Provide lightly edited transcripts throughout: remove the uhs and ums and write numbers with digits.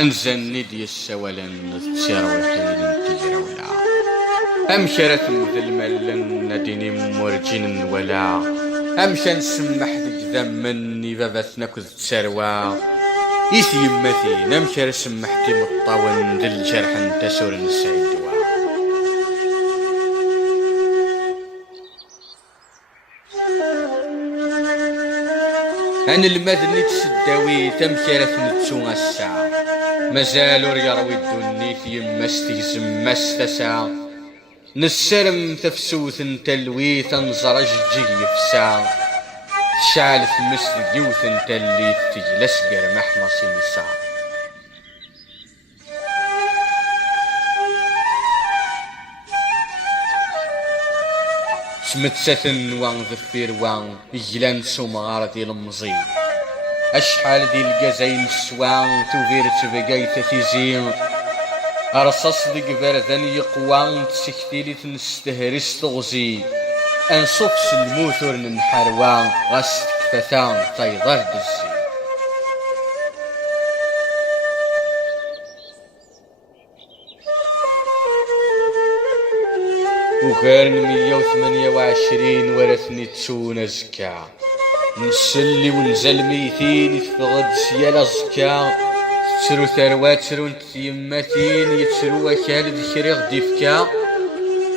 أنزلني دي السوالن تسيروحين تجرولا أمشرت الملن نديني مرجين ولا أمشى نسمح ديك ذمني باباتنا كذ تسروا إيث يمتي نمشي سمحتي مطاون ذي الجرح انتسور نسعد أنا المذني تسداوي تمشي نتسونا الساعة مازالو يروي الدنيا يمستي زمس تسا نسرم تفسوث تلوي تنزرج جي فسا شعلت مثل جيوث تلي تجلس قرمح مصي نسا سمتسثن وان ذفير وان يجلان سومغار دي المزي أشحال دي القزين السوان توفير تبقايت تيزين أرصص دي قبردن يقوان تسكتيلي تنستهرس تغزي أنصفس الموثر ننحروان غست كفتان طيضر دزي وغير 128 ورثني تسون زكا نسلي ونزل 200 يتفغد سيال زكا تسرو ثروات تسرو يمتين يتسرو أكال ذكري غدي فكا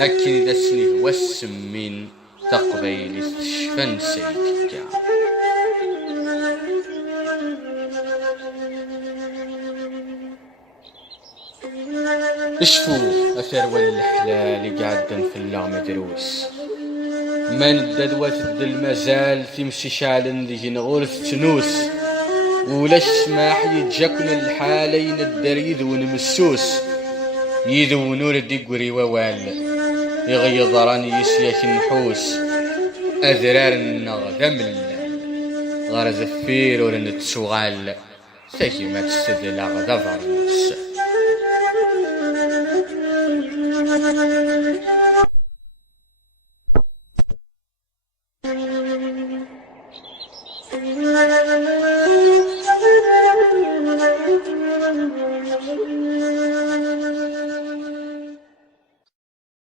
هكين دا سنيه والسمين تقبيل تشفن سيدكا اشفو أثروى الحلال قعدا في الله مدروس من الددوة الدل مازال تمشي شعلا ذي نغورث تنوس ولاش سماح يتجاكن الحالين الدريد ونمسوس يذو نور ديقوري ووال يغيض راني يسياك نحوس أذرار النغذم غرز الثير ورن تسوغال تاكي ما تستدل غذا فرنس